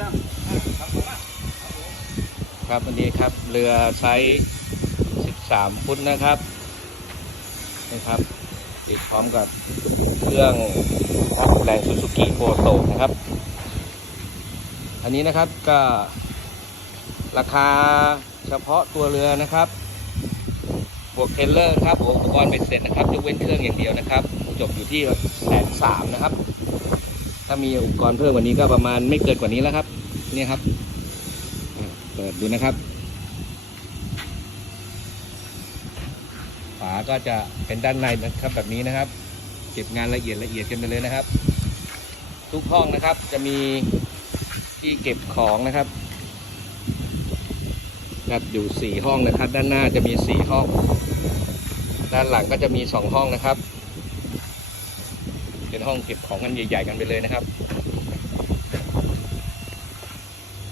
ตั้มครับวันนี้ครับเรือไซส์13 ฟุตนะครับนี่ครับ ติดพร้อมกับเครื่องออกแรงซูซูกิโ o โตนะครับ อันนี้นะครับก็ราคาเฉพาะตัวเรือนะครับ บวกเทรลเลอร์ครับอุปกรณ์เป็นเสร็จนะครับยกเว้นเครื่องอย่างเดียวนะครับ จบอยู่ที่แสนสามนะครับ ถ้ามีอุปกรณ์เพิ่มกว่านี้ก็ประมาณไม่เกินกว่านี้แล้วครับ เนี่ยครับเปิดดูนะครับ ฝาก็จะเป็นด้านในนะครับแบบนี้นะครับ เก็บงานละเอียดละเอียดกันไปเลยนะครับ ทุกห้องนะครับจะมีที่เก็บของนะครับจัดอยู่สี่ห้องนะครับ ด้านหน้าจะมีสี่ห้อง ด้านหลังก็จะมีสองห้องนะครับ เป็นห้องเก็บของกันใหญ่ๆกันไปเลยนะครับ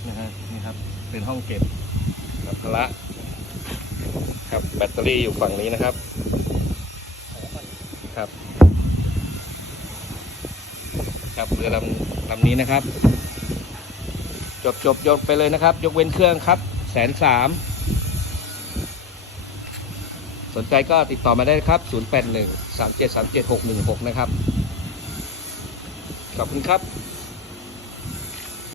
นะฮะนี่ครับ เป็นห้องเก็บสัมภาระครับแบตเตอรี่อยู่ฝั่งนี้นะครับครับ ครับเรือลำลำนี้นะครับ จบจบยกไปเลยนะครับ ยกเว้นเครื่องครับแสนสามสนใจก็ติดต่อมาได้ครับ 081 3737 616 นะครับ ขอบคุณครับ